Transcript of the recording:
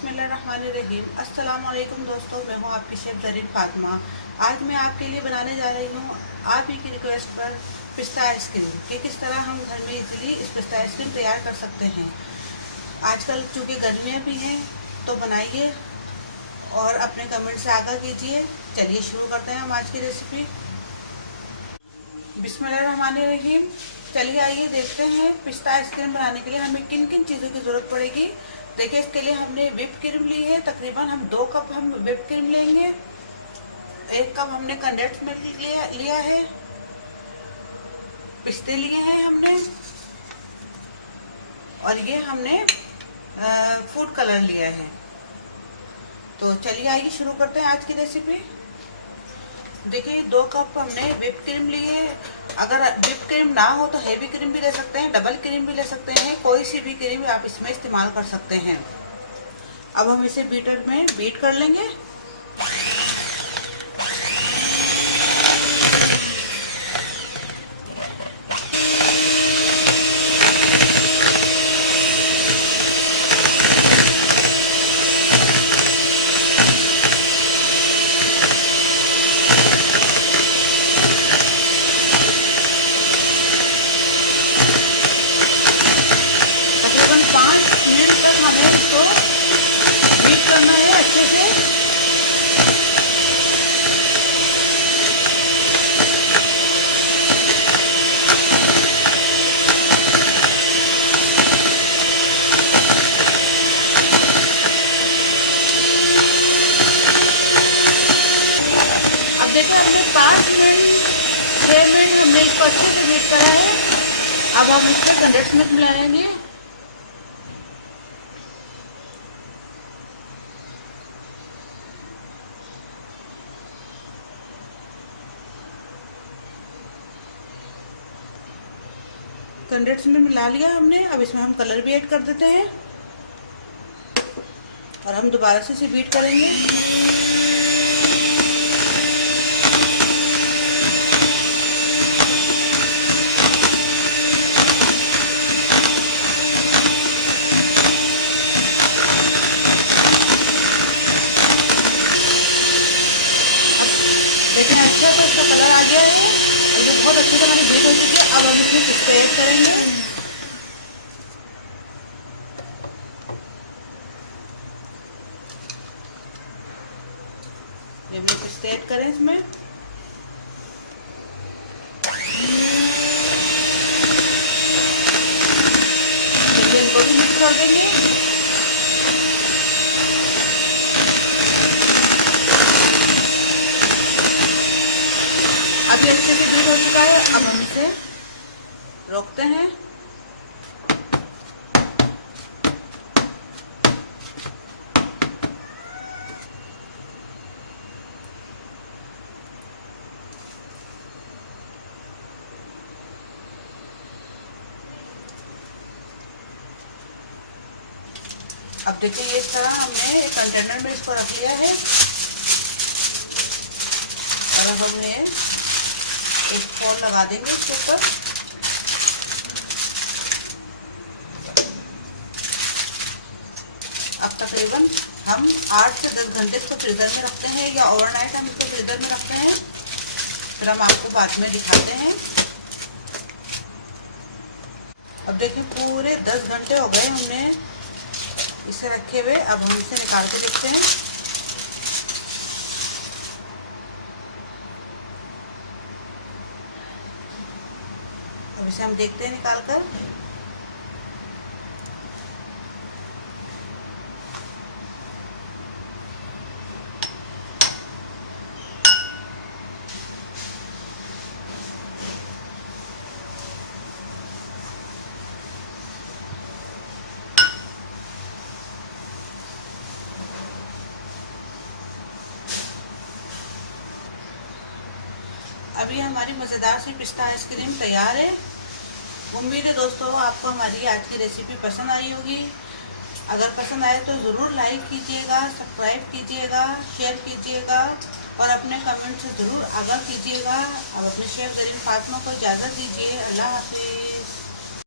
बिस्मिल्लाहिर्रहमानिर्रहीम। अस्सलाम वालेकुम दोस्तों, मैं हूँ आपकी शेफ़ ज़रीन फातिमा। आज मैं आपके लिए बनाने जा रही हूँ आप ही की रिक्वेस्ट पर पिस्ता आइसक्रीम कि किस तरह हम घर में इजीली इस पिस्ता आइसक्रीम तैयार कर सकते हैं। आजकल चूँकि गर्मियाँ भी हैं तो बनाइए और अपने कमेंट से आगाह कीजिए। चलिए शुरू करते हैं हम आज की रेसिपी। बिस्मिल्लाहिर्रहमानिर्रहीम। चलिए आइए देखते हैं पिस्ता आइसक्रीम बनाने के लिए हमें किन किन चीज़ों की ज़रूरत पड़ेगी। देखिए, इसके लिए हमने व्हिप क्रीम ली है। तकरीबन हम 2 कप हम व्हिप क्रीम लेंगे। 1 कप हमने कंडेंस्ड मिल्क लिया है। पिस्ते लिए हैं हमने, और ये हमने फूड कलर लिया है। तो चलिए आइए शुरू करते हैं आज की रेसिपी। देखिए, 2 कप हमने व्हिप क्रीम ली है। अगर व्हिप क्रीम ना हो तो हेवी क्रीम भी ले सकते हैं, डबल क्रीम भी ले सकते हैं, कोई सी भी क्रीम आप इसमें इस्तेमाल कर सकते हैं। अब हम इसे बीटर में बीट कर लेंगे। देखिए, हमने 5 मिनट 6 मिनट हमने इसको अच्छे से बीट करा है। अब हम इसमें कंडेंस्ड मिल्क मिलाएंगे। कंडेंस्ड मिल्क मिला लिया हमने। अब इसमें हम कलर भी ऐड कर देते हैं और हम दोबारा से इसे बीट करेंगे। लेकिन अच्छा से इसका कलर आ गया है और ये बहुत अच्छे से हमारी बीट हो चुकी है। अब हम इसमें पिस्ते ऐड करेंगे। ये हमने पिस्ते ऐड करें इसमें। इनको भी मिक्स कर देंगे। अभी अच्छे से बीट हो चुका है। अब हम इसे रोकते हैं। अब देखिए, ये इस तरह हमने एक कंटेनर में इसको रख लिया है और अब हमने एक फोल्ड लगा देंगे इसके ऊपर। अब तकरीबन हम 8 से 10 घंटे इसको फ्रीज़र में रखते हैं या ओवरनाइट हम इसको फ्रीज़र में रखते हैं। फिर हम आपको बाद में दिखाते हैं। अब देखिए, पूरे 10 घंटे हो गए हमने इसे रखे हुए। अब हम इसे निकाल के देखते हैं। अब इसे हम देखते हैं निकाल कर। अभी हमारी मज़ेदार सी पिस्ता आइसक्रीम तैयार है। उम्मीद है दोस्तों आपको हमारी आज की रेसिपी पसंद आई होगी। अगर पसंद आए तो ज़रूर लाइक कीजिएगा, सब्सक्राइब कीजिएगा, शेयर कीजिएगा और अपने कमेंट से ज़रूर आगाह कीजिएगा। अब अपने शेफ़ ज़रीन फातिमा को इजाज़त दीजिए। अल्लाह हाफ़िज़।